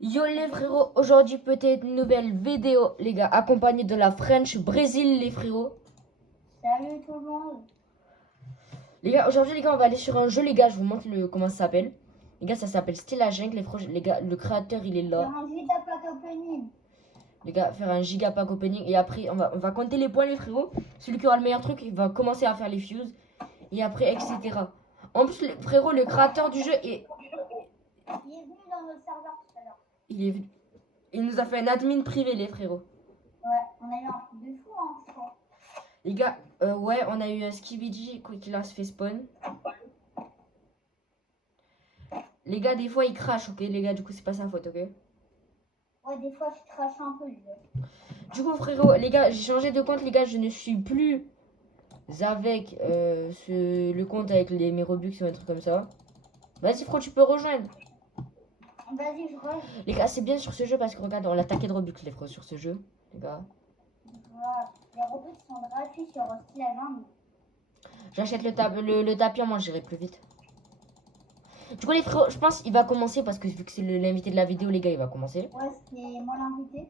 Yo les frérots, aujourd'hui peut-être une nouvelle vidéo les gars, accompagnée de la French Brésil les frérots. Salut tout le monde. Les gars, aujourd'hui les gars, on va aller sur un jeu les gars, je vous montre comment ça s'appelle. Les gars, ça s'appelle Still la Jungle les gars, le créateur il est Sur là. un Gitapack Opening. Les gars, faire un gigapack opening et après on va compter les points les frérots. Celui qui aura le meilleur truc, il va commencer à faire les fuses et après etc. En plus les frérots, le créateur du jeu Il est venu dans notre serveur tout à l'heure. il nous a fait un admin privé les frérots. Ouais, on a eu un truc de fou, hein, je crois. Les gars, ouais, on a eu un Skibidi qui l'a fait spawn. Les gars, des fois, il crache, ok, les gars, du coup, c'est pas sa faute, ok. Ouais, des fois, je crache un peu, le jeu. Du coup, frérot, les gars, j'ai changé de compte, les gars, je ne suis plus avec le compte avec mes Robux ou un truc comme ça. Vas-y, frérot, tu peux rejoindre. Vas-y, je rush. Les gars, c'est bien sur ce jeu parce que regarde, on l'a taqué de Robux, les frérots, sur ce jeu, les gars. Voilà. Les Robux sont gratuits sur Still la Jungle. J'achète le tapis, moi, j'irai plus vite. Du coup, les frérots, je pense qu'il va commencer parce que vu que c'est l'invité de la vidéo, les gars, il va commencer. Ouais, c'est moi l'invité.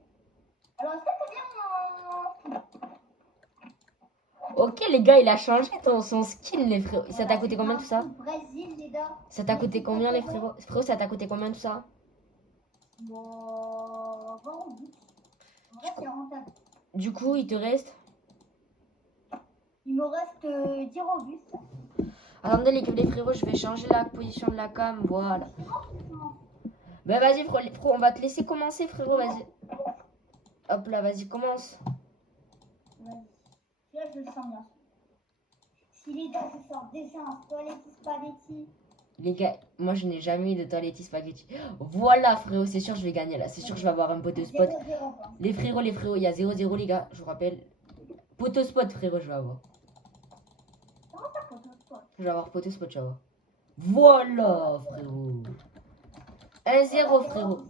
Alors, est-ce que t'as bien Ok, les gars, il a changé son skin, les frérots. Ça t'a coûté combien tout ça? Brésil, les gars. Ça t'a coûté combien, les frérots? Frérot, ça t'a coûté combien tout ça? Bon, 20 Robux. En vrai, c'est rentable. Du coup, il te reste. Il me reste 10 Robux. Attendez, les frérots, je vais changer la position de la cam. Voilà. Bah, vas-y, frérot, on va te laisser commencer, frérot. Vas-y. Hop là, vas-y, commence. Vas-y. Là, je le sens bien. Si les gars, je sors déjà un spaghetti spaghetti. Les gars, moi, je n'ai jamais eu de toiletti spaghetti. Voilà, frérot, c'est sûr, je vais gagner là. C'est sûr, je vais avoir un poteau spot. 0-0. Hein. Les frérots, il y a 0-0, les gars. Je vous rappelle. Poteau spot, frérot, je vais avoir. Comment ça, photo spot? Je vais avoir poteau spot, tu vas voir. Voilà, frérot. 1-0, frérot.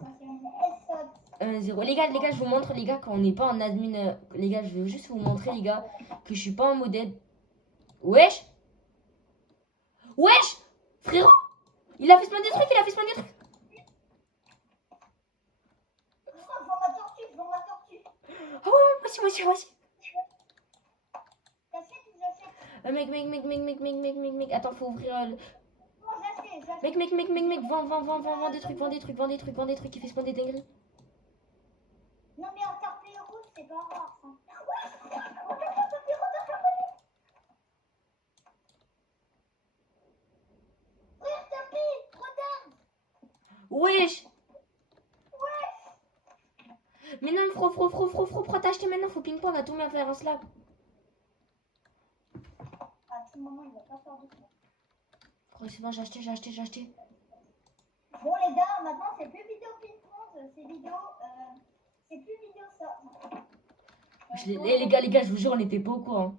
1-0. Les gars, je vous montre, les gars, quand on n'est pas en admin. Les gars, je vais juste vous montrer, les gars, que je suis pas en modèle. Wesh! Wesh! Frérot! Il a fait spawner des trucs, il a fait spawner des trucs! Je vends ma tortue, je vends ma tortue. Ah ouais, moi aussi. T'achètes ou j'achète? Mec. Attends, faut ouvrir. Non, j'achète. Mec, vends des trucs, il fait spawner des dingueries. Non, mais un tarpé rouge, c'est pas rare, ça. Wesh! Mais non, pourquoi t'as acheté maintenant? Faut ping-pong, à tout bien faire un slap. À tout moment, il va pas faire de ça. Frérot, c'est bon, j'ai acheté. Bon, les gars, maintenant, c'est plus vidéo ping-pong, c'est vidéo. C'est plus vidéo ça. Les gars, je vous jure, on était pas au courant.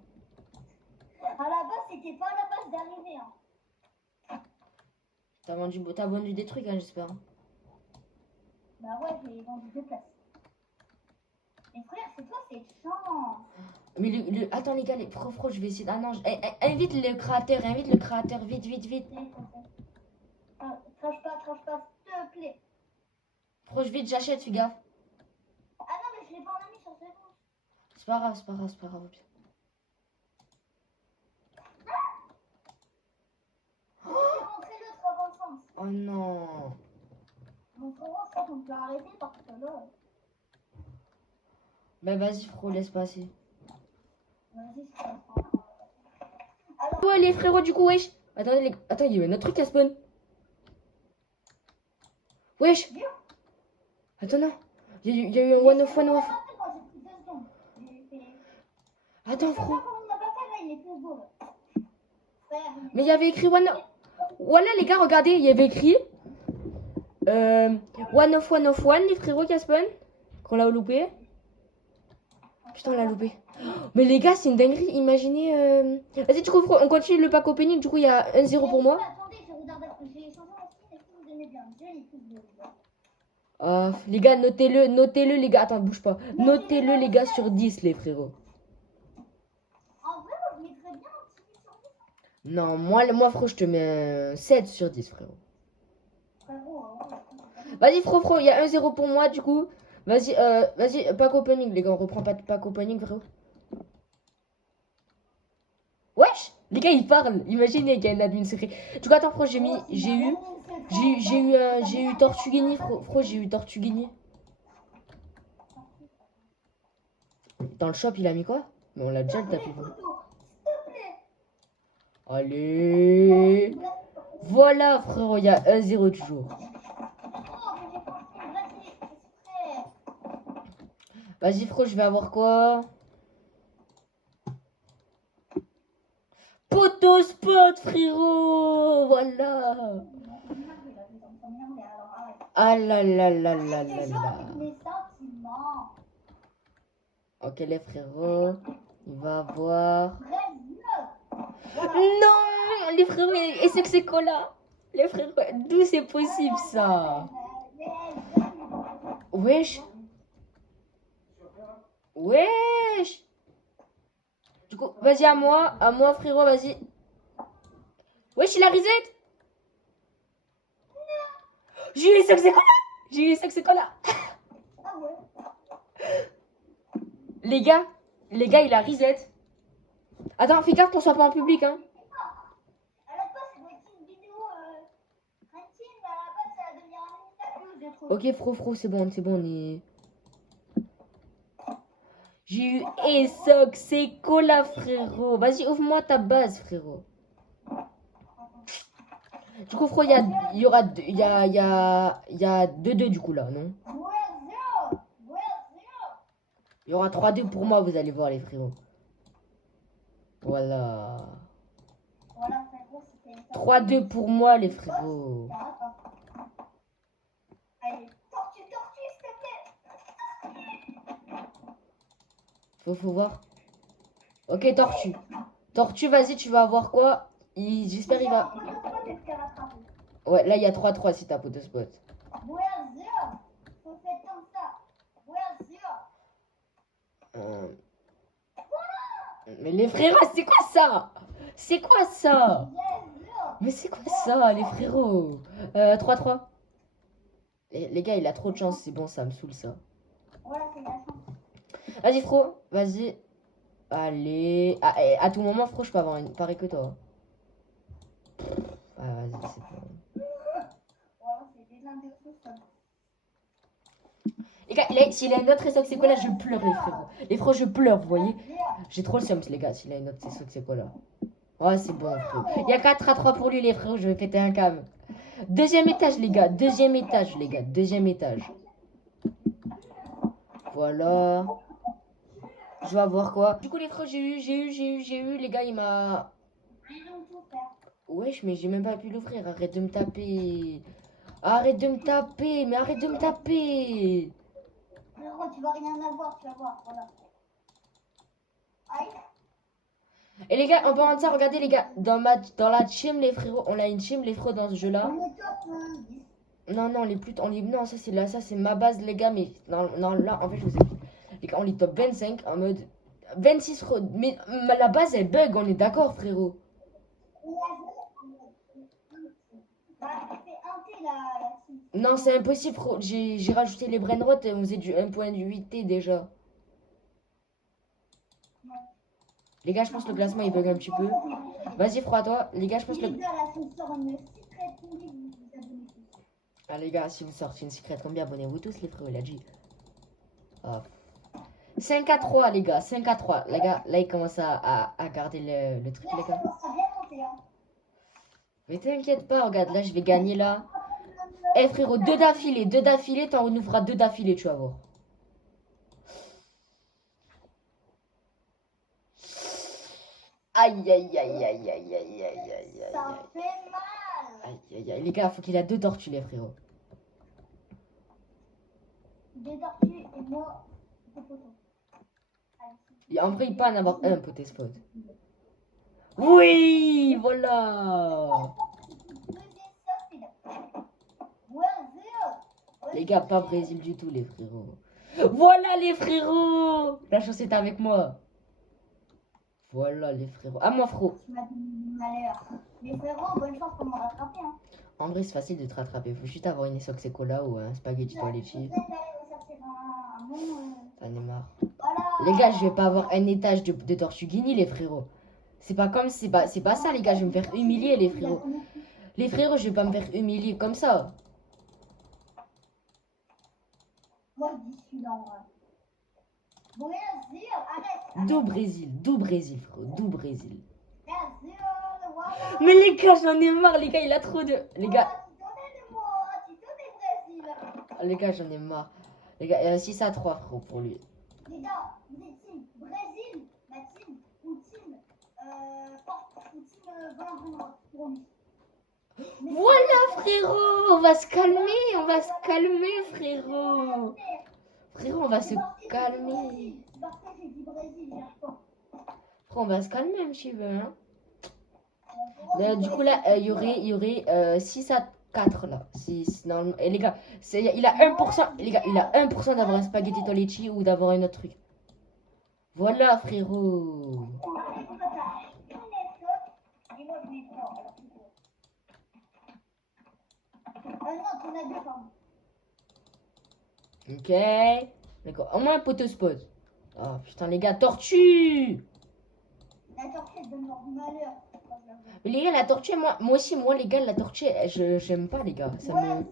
À la base, c'était pas à la base d'arriver. Hein. T'as vendu des trucs, hein, j'espère. Bah ouais, j'ai vendu 2 places. Mais frère, c'est toi, c'est chiant. Mais attends les gars, frérot, je vais essayer. Ah non, invite le créateur, vite. Crache pas, s'il te plaît. Frérot, vite, j'achète, fais gaffe. Ah non, mais je l'ai pas en ami sur ce coup. C'est pas grave. Montrez-le 3 Oh non. Donc vraiment, ça, on peut arrêter parce que là. Bah vas-y, frérot, laisse passer. Vas-y, c'est ça. Alors. Ouais, les frérots, du coup, wesh. Attends, il y a eu un autre truc à spawn. Wesh. Attends, non. Il y a eu un one of. Attends, frérot. Mais il y avait écrit one of. Voilà, les gars, regardez, il y avait écrit. One of one, les frérots qui a spawn. Qu'on l'a loupé. Putain, on l'a loupé. Mais les gars, c'est une dinguerie. Imaginez. Vas-y, du coup, on continue le pack opening. Du coup, il y a 1-0 pour moi. Attendez, je regarde après. J'ai changé en style. Est-ce que vous aimez bien? J'ai les plus bleus. Les gars, notez-le, les gars. Attends, bouge pas. Notez-le, les gars, sur 10, les frérots. En vrai, moi, je mettrais bien un petit 8 sur 10. Non, moi, frérot, je te mets un 7 sur 10, frérot. Vas-y, Fro, il y a 1-0 pour moi, du coup. Vas-y, pack opening, les gars. On reprend pas de pack opening, frérot. Wesh! Les gars, ils parlent. Imaginez qu'il y a une admin secret. Du coup, attends, Fro, j'ai eu Tortuguini, Fro, j'ai eu Tortuguini. Dans le shop, il a mis quoi? Mais on l'a déjà le tapis. Allez. Voilà, frérot, il y a 1-0 toujours. Vas-y, frérot, je vais avoir quoi? Poteau spot, frérot. Voilà. Ah là là là là là là. Ok, les frérots, il va avoir... Non, les frérots, et c'est que c'est quoi là? Les frérots, d'où c'est possible ça? Wesh. Wesh. Du coup, vas-y à moi frérot, vas-y. Wesh, il a reset. J'ai eu ça que c'est quoi là? J'ai eu ça que c'est quoi là? Les gars, il a reset. Attends, fais gaffe qu'on soit pas en public, hein. Ok, Fro, c'est bon, on est... J'ai eu Esoc, c'est cola, frérot. Vas-y, ouvre-moi ta base, frérot. Du coup, frérot, il y a 2-2 du coup là, non? Il y aura 3-2 pour moi, vous allez voir les frérots. Voilà. 3-2 pour moi, les frérots. Faut voir. Ok, Tortue. Tortue, vas-y, tu vas avoir quoi? J'espère il va... Ouais, là, il y a 3-3 si t'as pote spot. Mais les frérots, c'est quoi ça? C'est quoi ça? Mais c'est quoi ça, les frérots? 3-3. Les gars, il a trop de chance, c'est bon, ça me saoule ça. Vas-y, Fro, vas-y. Allez. Ah, à tout moment, Fro, je peux avoir une pareille que toi. Ah, vas-y, c'est bon. Les gars, s'il a une autre Esoc, c'est quoi là? Je pleure, les frérots. Les frérots, je pleure, vous voyez? J'ai trop le seum, les gars, s'il a une autre Esoc, c'est quoi là? Ouais, c'est bon, frérot. Il y a 4-3 pour lui, les frérots, je vais péter un câble. Deuxième étage, les gars. Deuxième étage. Voilà. Je vais avoir quoi? Du coup, les frérots, j'ai eu. Les gars, il m'a... Wesh, mais j'ai même pas pu l'ouvrir. Arrête de me taper. Arrête de me taper. Mais arrête de me taper. Frérot, tu vas rien avoir, tu vas voir. Voilà. Aïe. Et les gars, en parlant de ça, regardez les gars, dans la team les frérots, on a une team les frérots dans ce jeu là. Non, non, ça c'est ma base les gars, mais non, là en fait je vous explique. Les gars, on est top 25 en mode 26 mais la base elle bug, on est d'accord frérot. Non, c'est impossible frérot, j'ai rajouté les brainrot et on faisait du 1.8T déjà. Les gars, je pense que le classement il bug un petit peu. Vas-y, frérot, à toi. Les gars, je pense que Ah, les gars, si vous sortez une secrète, combien abonnez-vous tous, les frérots, il a dit. Oh. 5-3, les gars, 5-3. Les gars, là, il commence à garder le truc, les gars. Mais t'inquiète pas, regarde, là, je vais gagner là. Eh, frérot, deux d'affilée, t'en ouvras 2 d'affilée, tu vas voir. Aïe, aïe, aïe, aïe, aïe, aïe, aïe, aïe, aïe, aïe. Ça fait mal. Aïe, aïe, aïe. Les gars, faut qu'il a 2 tortues, les frérots. Des tortues et moi, des potons. Et en vrai, il peut en avoir un, poté spot. Oui, voilà. Les gars, pas Brésil du tout, les frérots. Voilà, les frérots. La chance est avec moi. Voilà, les frérots. À moi, frérot. Tu m'as dit malheur. Les frérots, bonne chance pour me rattraper. Hein. En vrai, c'est facile de te rattraper. Faut juste avoir une Essox Cola ou un spaghetti toiletti. T'en ai marre. Les gars, je vais pas avoir un étage de Tortuguini, les frérots. C'est pas comme, c'est pas ça, les gars. Je vais me faire humilier, les frérots. Les frérots, je vais pas me faire humilier comme ça. Moi, je dis celui-là, en vrai. Bon, bien sûr, arrête. D'où Brésil, frérot. D'où Brésil. Bien sûr, voilà. Mais les gars, j'en ai marre, les gars, il a trop de... Les gars, Tu connais Brésil. les gars, j'en ai marre. Les gars, il y a 6 à 3, frérot, pour lui. Les gars, vous êtes team Brésil, ma team, ou team, ou team Valentin pour lui. Voilà, frérot, on va se calmer, frérot. Frérot, on va se calmer. C'est parce que j'ai dit Brésil, cherche pas. Frérot, on va se calmer un petit peu, hein. Du coup, là, il y aurait 6 à 4, là. Et les gars, il a 1%, les gars, il a 1% d'avoir un spaghetti toiletti ou d'avoir un autre truc. Voilà, frérot. Ok. D'accord. Au moins un poteau spot. Oh putain, les gars, tortue. La tortue donne leur malheur. Mais les gars, la tortue, moi aussi, les gars, la tortue, j'aime pas, les gars. Ça me...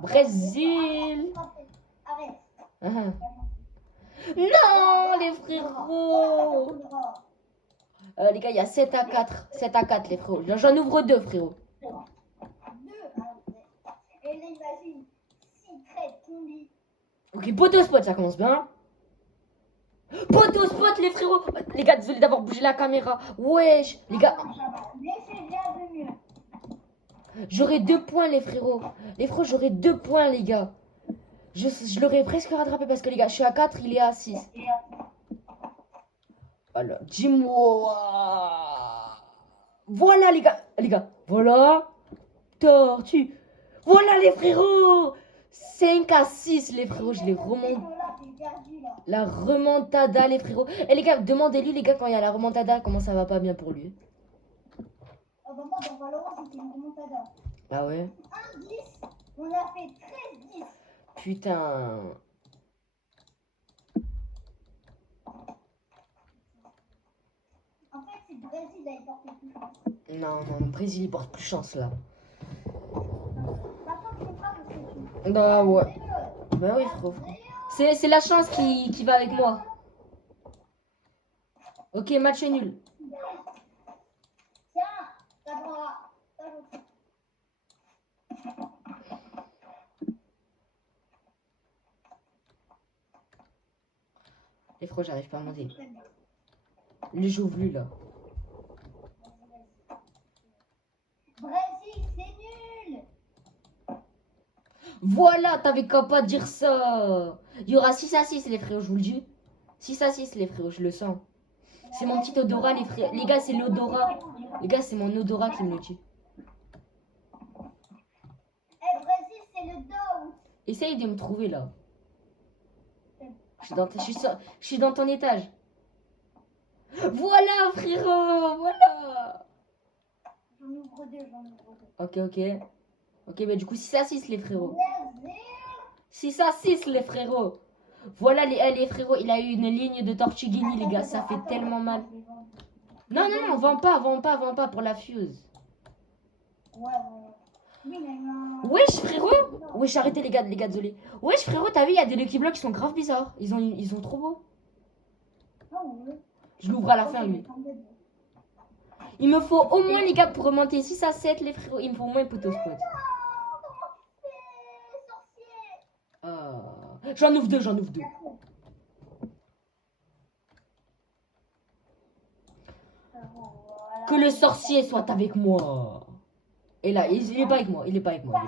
Brésil. Arrête. Ah. Non, les frérots. Les gars, il y a 7 à 4. 7 à 4, les frérots. J'en ouvre 2, frérot. 2. Et là, imagine, 6 crêtes, ton lit. Ok, poteau spot, ça commence bien. Poteau spot, les frérots. Les gars, désolé d'avoir bougé la caméra. Wesh, les gars. Mais c'est bien de mieux. J'aurai 2 points, les frérots. Les frérots, j'aurai 2 points, les gars. Je l'aurais presque rattrapé parce que, les gars, je suis à 4, il est à 6. Alors, dis-moi. Voilà, les gars. Voilà. Tortue. Voilà, les frérots. 5 à 6, les frérots, je les remonte. La remontada, les frérots. Et les gars, demandez-lui, les gars, quand il y a la remontada, comment ça va pas bien pour lui. Moi, dans Valorant, c'était une remontada. Ah ouais? 1-10, on a fait 13-10. Putain. En fait, c'est le Brésil, là, il porte plus chance. Non, le Brésil, il porte plus chance, là. Par contre, je sais pas parce que tu... Bah ouais. Bah oui, frérot. C'est la chance qui va avec moi. Ok, match nul. Tiens, t'as droit. Les frérots, j'arrive pas à monter. Le j'ouvre là. Brésil, c'est nul. Voilà, t'avais qu'à pas dire ça. Il y aura 6 à 6, les frérots, je vous le dis. 6 à 6, les frérots, je le sens. C'est mon petit odorat, les frérots. Les gars, c'est l'odorat. Les gars, c'est mon odorat qui me le tue. Eh, Brésil, c'est le dos. Essaye de me trouver là. Je suis dans ton étage. Voilà, frérot, voilà. J'en ouvre 2. Ok, mais du coup, 6 à 6, les frérots. Brésil. 6 à 6, les frérots. Voilà, les frérots, il a eu une ligne de Tortuguini, les gars. Ça fait tellement mal. Non, vends pas pour la fuse. Ouais. Oui, mais Wesh, frérot. Wesh, arrêtez, les gars, désolé. Wesh, frérot, t'as vu, il y a des Lucky Blocks qui sont grave bizarres. Ils sont trop beaux. Je l'ouvre à la fin, lui. Il me faut au moins, les gars, pour remonter 6 à 7, les frérots, il me faut au moins un poteau spot. Ah. J'en ouvre 2. Que le sorcier soit avec moi. Et là, il est pas avec moi. Il est pas avec moi.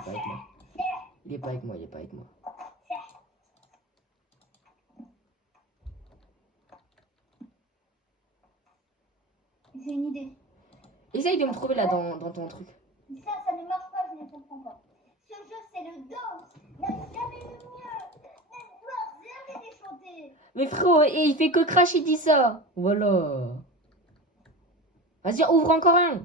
J'ai une idée. Essaye de me trouver là dans ton truc. Ça ne marche pas, je ne comprends pas. Ce jeu, c'est le dos. N'a jamais eu mieux. Ne doit jamais déchanter. Mais frérot, et il fait que crash, il dit ça. Voilà. Vas-y, ouvre encore un.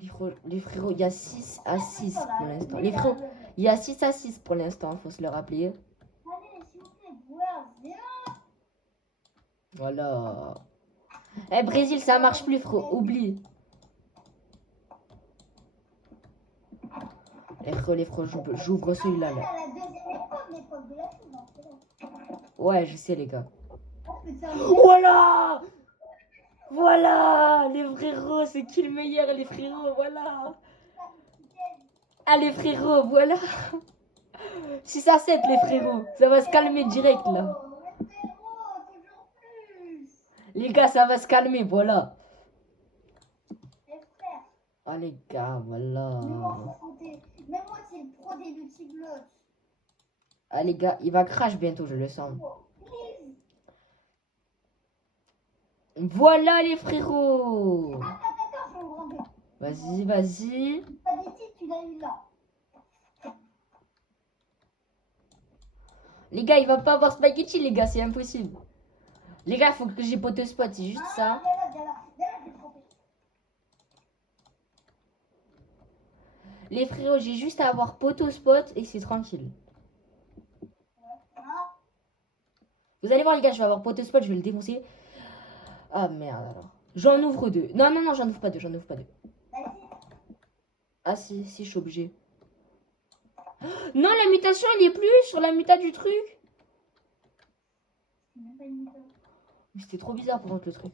Les frérots, il y a 6 à 6 pour l'instant. Les frérots, il y a 6 à 6 pour l'instant, faut se le rappeler. Allez, s'il vous plaît, joueur, viens. Voilà. Eh, Brésil, ça marche plus, frérot. Oublie. Les frérots, j'ouvre celui-là. Là. La deuxième épreuve de la chose. Hein, ouais, je sais, les gars. putain, Voilà. Voilà. Les frérots, c'est qui le meilleur, les frérots, voilà. Ah, les frérots, voilà. 6 à 7, les frérots. Ça va se calmer direct, là. mais frérot, toujours plus. Les gars, ça va se calmer, voilà. Eh frère, Ah, les gars, voilà. même moi, c'est le pro des multi-blocs. Ah, les gars, il va crash bientôt, je le sens. Please. Voilà, les frérots. Attends, je vais me rendre. Vas-y, vas-y. Pas des titres, tu l'as eu là. Les gars, il va pas avoir spaghetti, les gars, c'est impossible. Les gars, il faut que j'ai pote spot, c'est juste ça. Viens là, j'ai trompé. Les frérots, j'ai juste à avoir poteau spot et c'est tranquille. Hein? Vous allez voir, les gars, je vais avoir poteau spot, je vais le défoncer. Ah merde alors. J'en ouvre 2. Non, non, non, j'en ouvre pas 2, j'en ouvre pas 2. Vas-y. Ah si, si, je suis obligé. Non, la mutation, elle y est plus sur la muta du truc. C'est même pas une méthode. C'était trop bizarre pour contre le truc.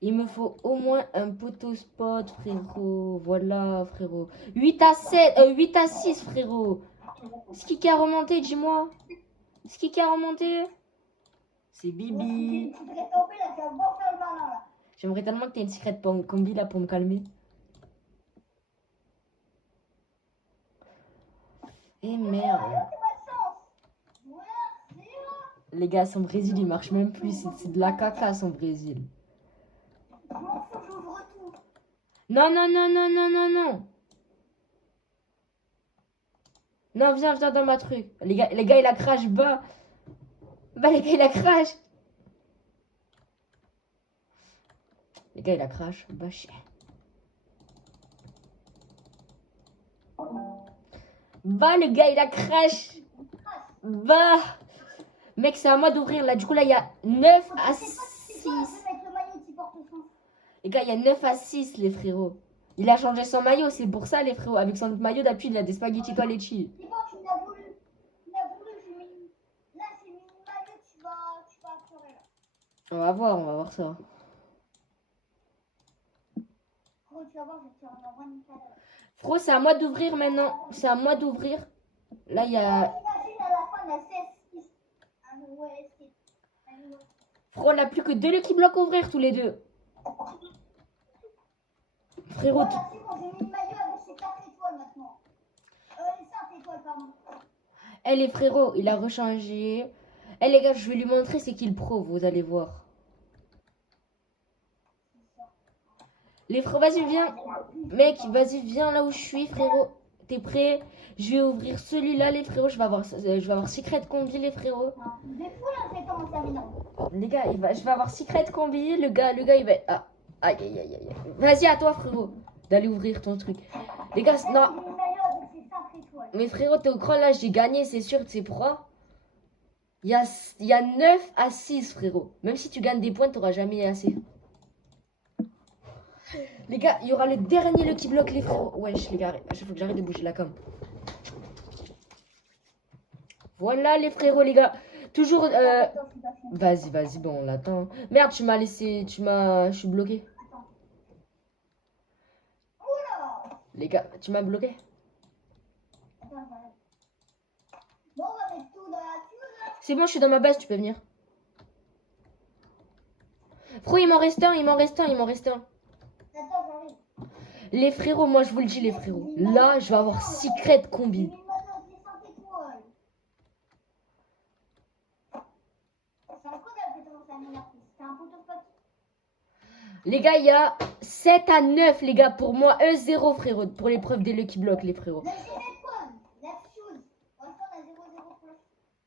Il me faut au moins un poteau spot, frérot. Voilà, frérot. 8 à 7, 8 à 6, frérot. C'est qui a remonté, dis-moi. C'est qui a remonté? C'est Bibi. Tu devrais tomber là, tu vas voir faire le malin là. J'aimerais tellement que t'aies une secret combi là pour me calmer. Et merde. Les gars, son Brésil, il marche même plus. C'est de la caca, son Brésil. Je m'en fous, j'ouvre tout. Non, non, non, non, non, non, non. Non, viens, viens dans ma truc. Les gars, il a crash bas. Bah, les gars, il a crash. Les gars, il a crash. Bah, chier. Bah, le gars, il a crash. Bah. Mec, c'est à moi d'ouvrir là. Du coup, là, il y a 9 à 6. Les gars, il y a 9 à 6, les frérots. Il a changé son maillot, c'est pour ça, les frérots. Avec son maillot d'appui, il a des spaghetti toiletti. C'est bon, tu l'as voulu. Tu l'as voulu, j'ai mis. Là, c'est mis le maillot, tu vas pleurer là. On va voir ça. Gros, tu vas voir, je vais te faire un envoi nickel. Frérot, c'est à moi d'ouvrir maintenant. C'est à moi d'ouvrir. Là, il y a... Imagine à la fin, on a 16-6. Ah, ouais, c'est... Frérot, on n'a plus que 2 Lucky Block à ouvrir, tous les deux. Frérot, Voilà, c'est bon, j'ai mis le maillot avec ses 4 étoiles maintenant. Les 5 étoiles, pardon. eh les frérots, il a rechangé. Eh les gars, je vais lui montrer c'est qui le pro, vous allez voir. Les frérots, vas-y, viens. Mec, vas-y, viens là où je suis, frérot. T'es prêt? Je vais ouvrir celui-là, les frérots. Je vais avoir Secret Combi, les frérots. Des fous là, c'est comment ça m'énerve. Les gars, je vais avoir Secret Combi. Le gars, il va... Ah, aïe, aïe, aïe, aïe. Vas-y, à toi, frérot, d'aller ouvrir ton truc. Les gars, non. J'ai mis le maillot avec ses 5 étoiles. Mais frérot, t'es au cran là, j'ai gagné, c'est sûr, tu sais pourquoi? Il y a 9 à 6, frérot. Même si tu gagnes des points, t'auras jamais assez. Les gars, il y aura le dernier Lucky Block, les frérots. Wesh, les gars, il faut que j'arrête de bouger la com. Voilà, les frérots, les gars. Toujours... Vas-y, vas-y, bon, on l'attend. Merde, tu m'as laissé... Je suis bloqué. Les gars, tu m'as bloqué. Bon, on va mettre tout dans la tube. C'est bon, je suis dans ma base, tu peux venir. Frérot, il m'en reste un. Attends, j'arrive. Les frérots, moi je vous le dis, les frérots. Là, je vais avoir Secret Combi. Les gars, il y a 7 à 9, les gars. Pour moi, 1-0, frérot. Pour l'épreuve des Lucky Blocks, les frérots.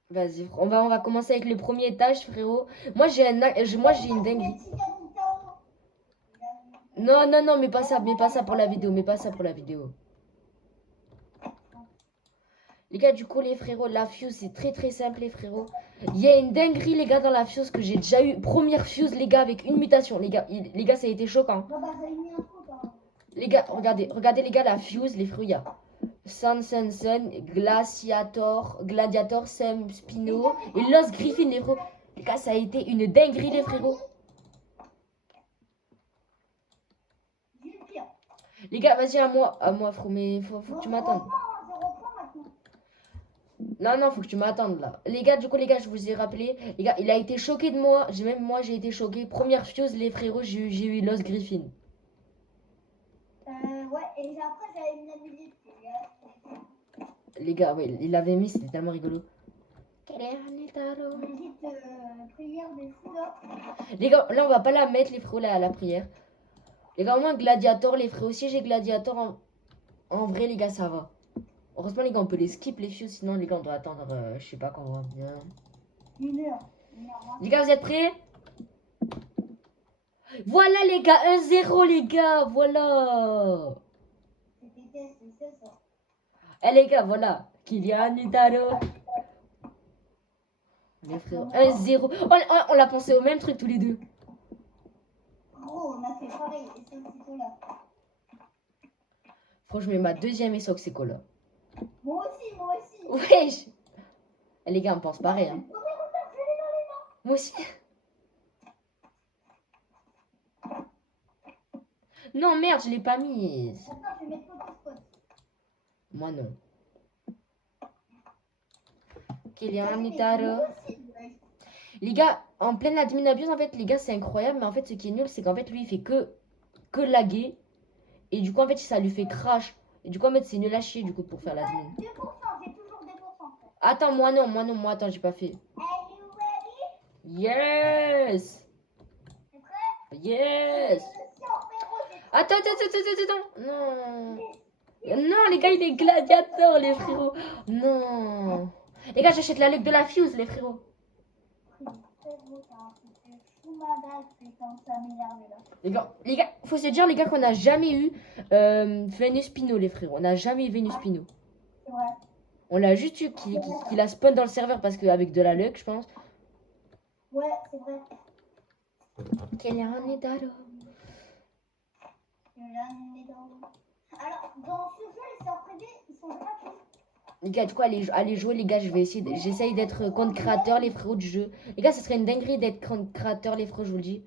Vas-y, on va commencer avec le premier étage, frérot. Moi, j'ai une dinguerie. Non, non, non, mais pas ça pour la vidéo, mais pas ça pour la vidéo. Les gars, du coup, les frérots, la fuse, c'est très très simple, les frérots. Il y a une dinguerie, les gars, dans la fuse que j'ai déjà eu. Première fuse, les gars, avec une mutation. Les gars, ça a été choquant. Bon, bah, j'avais mis un truc, hein. Les gars, regardez, les gars, la fuse, les frérots, il y a Sun, Gladiator, Sam, Spino et Lost Griffin, les frérots. Les gars, ça a été une dinguerie, les frérots. J'ai le pire. Les gars, vas-y, à moi, frérot, mais faut que tu m'attendes. Je reprends maintenant. Non, non, faut que tu m'attendes là. Les gars, du coup, les gars, je vous ai rappelé. Les gars, il a été choqué de moi. Moi, j'ai été choqué. Première fuse, les frérots, j'ai eu Lost Griffin. Ouais, et après, j'avais une musique. Les gars, ouais, il l'avait mis, c'était tellement rigolo. Musique prière des fous, là. Les gars, là, on va pas la mettre, les frérots, là, à la prière. Les gars, au moins, Gladiator, les frérots. Si j'ai Gladiator, en vrai, les gars, ça va. Heureusement, les gars, on peut les skip, les fuses. Sinon, les gars, on doit attendre, je sais pas quand on va bien. 1 heure. Les gars, vous êtes prêts? Voilà, les gars, 1-0, les gars, voilà. C'était ça. Eh, les gars, voilà. Kylian Nidaro. Les frérots, 1-0. On l'a pensé au même truc, tous les deux. Gros, on a fait pareil. Et c'est aussitôt là. Franchement, je mets ma deuxième et c'est quoi là. Moi aussi. Wesh. Eh, les gars, on pense pareil. Hein. Moi aussi. Non, merde, je l'ai pas mise. Attends, je vais mettre spot. Moi, non. Kylian Nidaro. Les gars, en pleine admin abuse, en fait, les gars, c'est incroyable. Mais en fait, ce qui est nul, c'est qu'en fait, lui, il fait que laguer. Et du coup, en fait, ça lui fait crash. Et du coup, en fait, c'est nul à chier, du coup, pour faire l'admin. 2%, j'ai toujours 2%. Attends, moi, attends, j'ai pas fait. Are you ready? Yes! T'es prêt? Yes! Attends. Non. Non, les gars, il est gladiateur, les frérots. Non. Les gars, j'achète la luck de la fuse, les frérots. Les gars, faut se dire, les gars, qu'on n'a jamais eu Venus Pino, les frérots. On n'a jamais eu Venus Pino. C'est vrai. On l'a juste eu qu'il a spawn dans le serveur parce qu'avec de la luck, je pense. Ouais, c'est vrai. Alors, dans ce jeu, les sœurs privées, ils sont gratuits. Les gars, du coup, allez jouer, les gars. J'essaye d'être compte créateur, les frérots du jeu. Les gars, ça serait une dinguerie d'être compte créateur, les frérots, je vous le dis.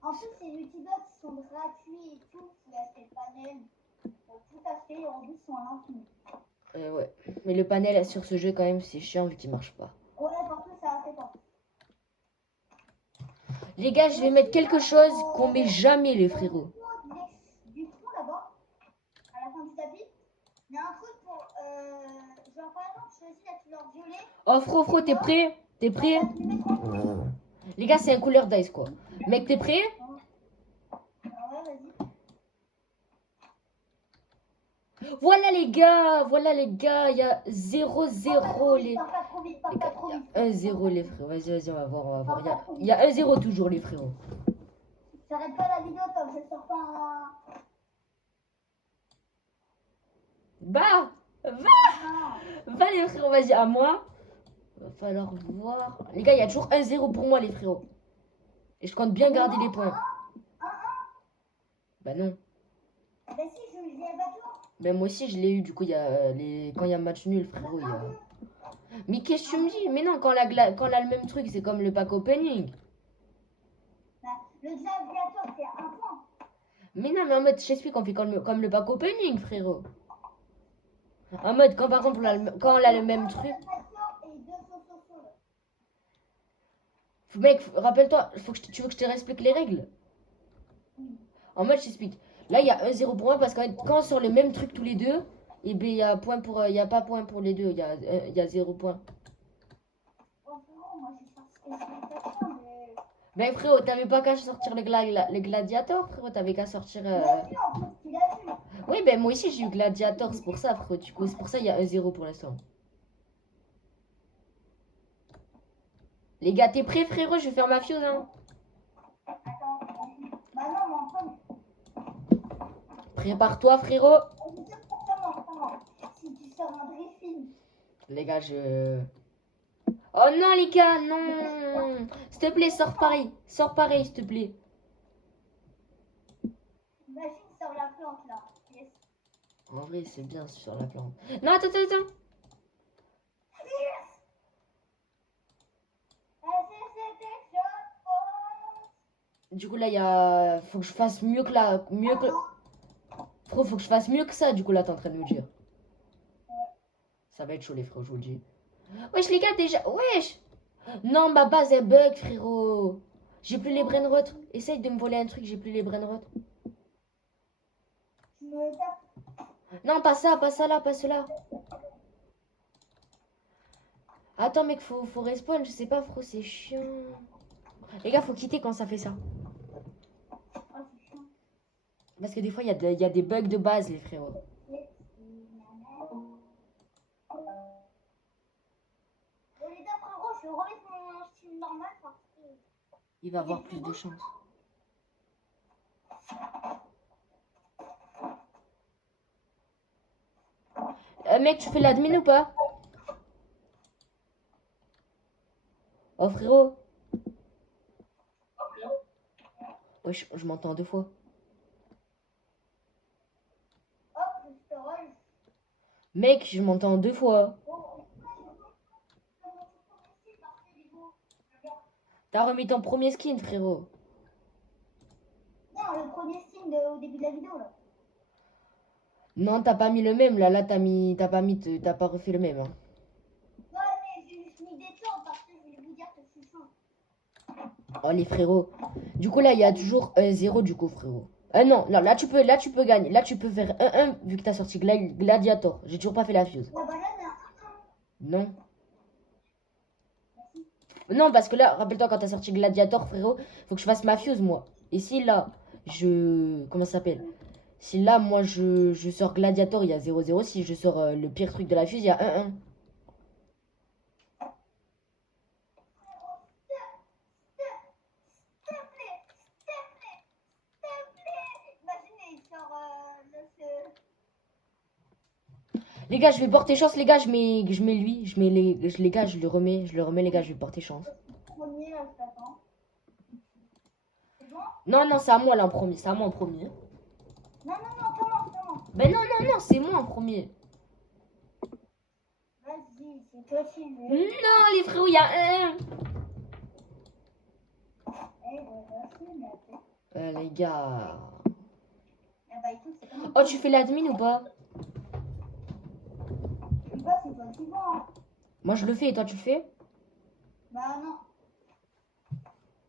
En plus, les multibots sont gratuits et tout. Il y a des panels. Donc, tout à fait. En plus, ils sont à l'infini. Ouais. Mais le panel sur ce jeu, quand même, c'est chiant vu qu'il marche pas. Ouais, par contre, ça a fait peur. Les gars, je vais mettre quelque chose qu'on met jamais, les frérots. Du fond là-bas, à la fin du tapis, il y a un truc pour. Genre, par exemple, je choisis la couleur violet. Oh, fro, t'es prêt? T'es prêt? Les gars, c'est un couleur dice, quoi. Mec, t'es prêt? Ouais, vas-y. Voilà, les gars, il y a 0-0, les... Pas trop vite, pas trop vite. 1-0, les frérots. Vas-y, on va voir. Il y a 1-0 toujours, les frérots. J'arrête pas la vidéo tant que je sors pas un. Va, les frérots, vas-y, à moi. Va falloir voir. Les gars, il y a toujours 1-0 pour moi, les frérots. Et je compte bien garder les points. Bah non. Bah si, je l'ai pas toujours. Ben moi aussi je l'ai eu, du coup il y a quand il y a match nul, frérot, il y a... Mais qu'est-ce que tu me dis? Mais non, quand on a le même truc, c'est comme le pack opening. Bah, le gladiateur, c'est un point. Mais non, mais en mode, je t'explique, on fait comme le pack opening, frérot. En mode, quand par exemple quand on a le même truc... Mec, rappelle-toi, tu veux que je te explique les règles? En mode, je t'explique. Là, il y a 1-0 pour moi parce que quand sur le même truc tous les deux, et ben il y a il y a pas point pour les deux, il y a 0 point. Ben frérot, t'avais pas qu'à sortir le gladiator, frérot, t'avais qu'à sortir... Oui, ben moi aussi j'ai eu gladiator, c'est pour ça, frérot, du coup, c'est pour ça il y a 1-0 pour l'instant. Les gars, t'es prêts, frérot? Je vais faire ma fuse, hein. Attends, bah non, Prépare-toi, frérot. Si tu sors un Griffin. Les gars, je... Oh non, les gars, non. S'il te plaît, sors pareil. Sors pareil, s'il te plaît. Imagine sur la plante là. Yes. En vrai, c'est bien sur la plante. Non, attends, attends, attends. Yes. C'était Du coup, là, il y a... Faut que je fasse mieux que là. Mieux que... Frérot, faut que je fasse mieux que ça, du coup, là, t'es en train de me dire. Ça va être chaud, les frérot, je vous le dis. Wesh, les gars, déjà... Wesh. Non, ma base, elle bug, frérot. J'ai plus les brainrot. Essaye de me voler un truc, j'ai plus les brainrot. Je me tape. Non, pas ça là, pas cela. Attends, mec, faut respawn, je sais pas, frérot, c'est chiant. Les gars, faut quitter quand ça fait ça. Oh, c'est chiant. Parce que des fois, il y a des bugs de base, les frérots. Bon, les gars, frérot, je vais remettre mon style normal parce que. Il va avoir plus de chance. Mec, tu fais l'admin ou pas? Oh, frérot. Ouais, je m'entends deux fois. Hop, je te roll. Mec, je m'entends deux fois. T'as remis ton premier skin, frérot. Non, le premier style au début de la vidéo là. Non, t'as pas mis le même, là. Là, t'as pas refait le même. Hein. Ouais, mais j'ai juste mis des temps parce que je voulais vous dire que je suis chaud. Oh, les frérots. Du coup, là, il y a toujours 0 du coup, frérot. Non, non, là, tu peux gagner. Là, tu peux faire 1-1 vu que t'as sorti Gladiator. J'ai toujours pas fait la fuse. La banane, Non. Non, parce que là, rappelle-toi, quand t'as sorti Gladiator, frérot, faut que je fasse ma fuse, moi. Et si là, comment ça s'appelle? Si là, moi, je sors Gladiator, il y a 0-0. Si je sors le pire truc de la fuse, il y a 1-1. imaginez, il sort Les gars, je vais porter chance, les gars, je mets lui. Les gars, je le remets, les gars, je vais porter chance. premier, je t'attends. C'est bon? Non, non, c'est à moi là en premier. C'est à moi en premier. Non, comment? Ben non, non, non, c'est moi en premier. Vas-y, c'est toi qui veux. Non, les frérots, il y a un. Eh, vas-y, Les gars. eh bah écoute, c'est comment? Oh, tu fais l'admin ou pas? Je sais pas, c'est toi qui vois. Hein. Moi, je le fais et toi, tu le fais? Bah non.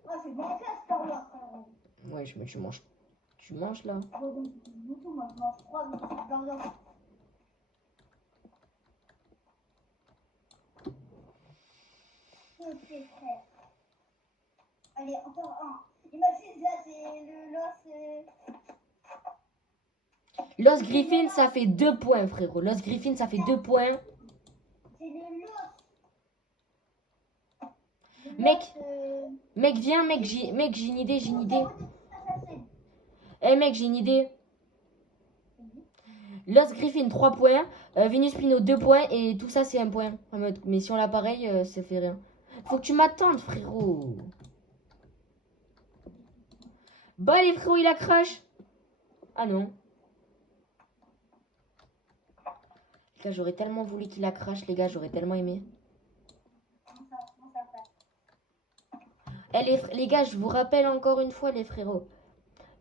Ouais, c'est bon, c'est Star Wars, frérot. Ouais, mais tu manges. Tu manges là. Ouais, donc, beaucoup, moi, je mange 3 Star Wars. Ok, frère. Allez, encore un. Imagine, là, c'est le los. Los Griffin, ça fait 2 points, frérot. Los Griffin, ça fait 2 points. C'est le los. Mec, mec, viens, mec, j'ai une idée, j'ai une idée. Eh, mec, j'ai une idée. Los Griffin, 3 points. Venus Pino, 2 points. Et tout ça, c'est 1 point. En mode, mais si on l'a pareil, ça fait rien. Faut que tu m'attendes, frérot. Bah, les frérots, il a crash. Ah non. Les gars, j'aurais tellement voulu qu'il a crash, les gars, j'aurais tellement aimé. Eh, les gars, je vous rappelle encore une fois, les frérots.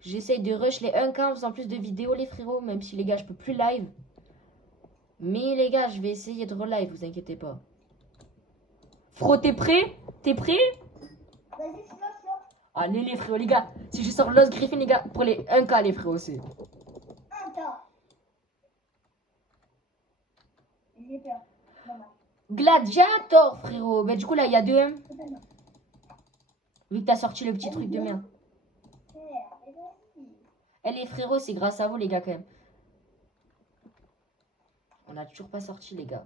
J'essaye de rush les 1K en faisant plus de vidéos, les frérots. Même si, les gars, je peux plus live. Mais, les gars, je vais essayer de relive, vous inquiétez pas. Fro, t'es prêt? T'es prêt? Vas-y, je lance. Allez, les frérots, les gars. Si je sors Los Griffin, les gars, pour les 1K, les frérots aussi. Un tas. J'ai peur. Voilà. Gladiator, frérot. Bah, du coup, là, il y a 2-1. Vu que t'as sorti le petit truc de merde. Eh, les frérots, c'est grâce à vous, les gars, quand même. On a toujours pas sorti, les gars.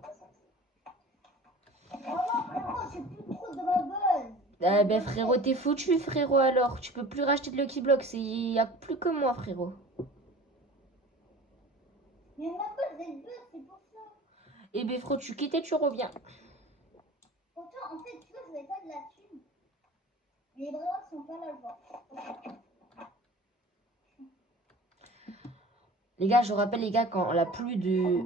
Oh non, frérot, j'ai plus trop de ma buzz. Ah ben frérot, t'es foutu frérot alors. Tu peux plus racheter de Lucky Block, il y a plus que moi frérot. Mais on n'a pas le Z2, c'est pour ça. Et ben frérot, tu quittes et tu reviens. Pourtant, en fait, tu vois, je n'avais pas de la thune. Les bras sont pas là, je vois. Les gars, je vous rappelle les gars, quand on a plus de...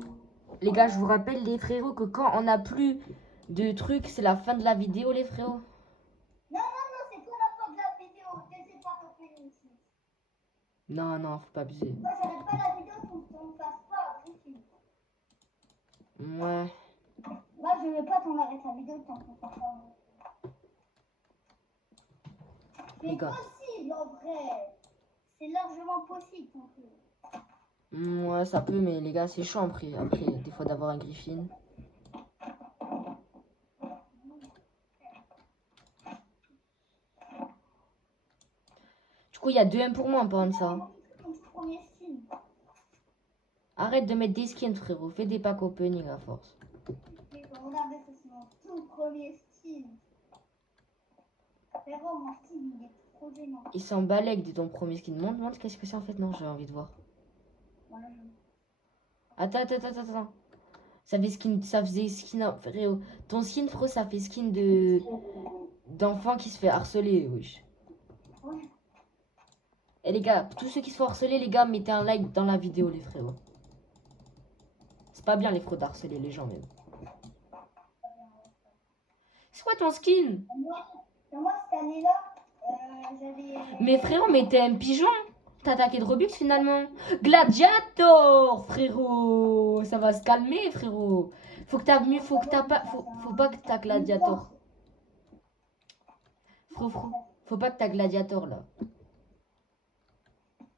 Les gars, je vous rappelle les frérots que quand on a plus de trucs, c'est la fin de la vidéo les frérots. Non, c'est pour la fin de la vidéo. T'essaies pas de faire ici. Non, non, faut pas abuser. Moi, j'arrête pas la vidéo pour qu'on ne fasse pas agressif. Ouais. Moi, je veux pas qu'on arrête la vidéo tant qu'on fasse pas. Les C'est gars. possible en vrai. C'est largement possible qu'on peut. Ouais, ça peut, mais les gars, c'est chaud après, des fois d'avoir un Griffin. Du coup, il y a 2-1 pour moi en parlant de ça. Mon premier skin. Arrête de mettre des skins, frérot. Fais des packs opening à force. Regardez, ça c'est mon tout premier skin. Frérot, mon skin, il est trop gênant. Il s'en balèque de ton premier skin. Montre, qu'est-ce que c'est en fait. Non, j'ai envie de voir. Voilà, Attends. Ça faisait skin, frérot. Ton skin, frérot, ça fait skin d'enfant qui se fait harceler, wesh. Ouais. Et les gars, tous ceux qui se font harceler, les gars, mettez un like dans la vidéo, les frérots. C'est pas bien les frérots d'harceler les gens, même. C'est quoi ton skin? Moi, cette année-là, j'avais. Mais frérot, mais t'es un pigeon. T'as attaqué de Robux finalement. Gladiator, frérot. Ça va se calmer, frérot. Faut pas que t'as Gladiator. Faut pas que t'as Gladiator là.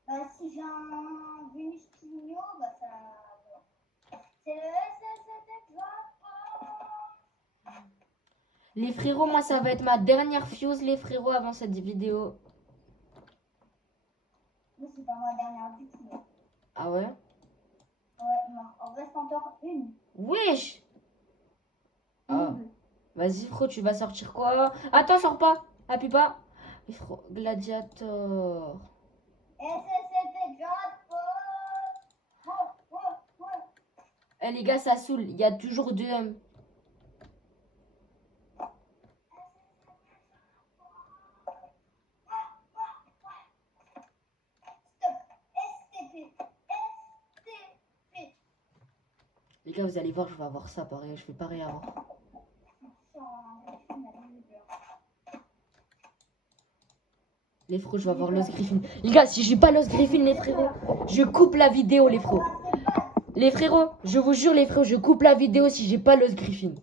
Bah, si j'ai un Venus Pigno, bah ça. C'est le SST Dragon. Les frérots, moi ça va être ma dernière fuse, les frérots, avant cette vidéo. Moi, c'est pas ma dernière du tout. Ah ouais? Ouais, non, en reste encore une. Wesh! Ah. Vas-y, frérot, tu vas sortir quoi? Attends, sors pas. Appuie pas. Mais frérot, Gladiator. SST Dragon. Eh les gars, ça saoule. Il y a toujours 2 Les gars, vous allez voir, je vais avoir ça pareil. Je fais pareil avant. Les frérots, je vais avoir l'os Griffin. Les gars, si j'ai pas l'os Griffin, les frérots, je coupe la vidéo, les frérots. Les frérots, je vous jure, les frérots, je coupe la vidéo si j'ai pas l'os Griffin.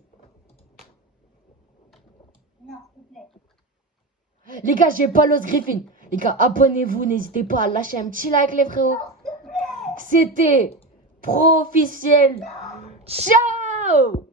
Non, s'il te plaît. Les gars, j'ai pas l'os Griffin. Les gars, abonnez-vous, n'hésitez pas à lâcher un petit like, les frérots. C'était Pro officiel. Ciao!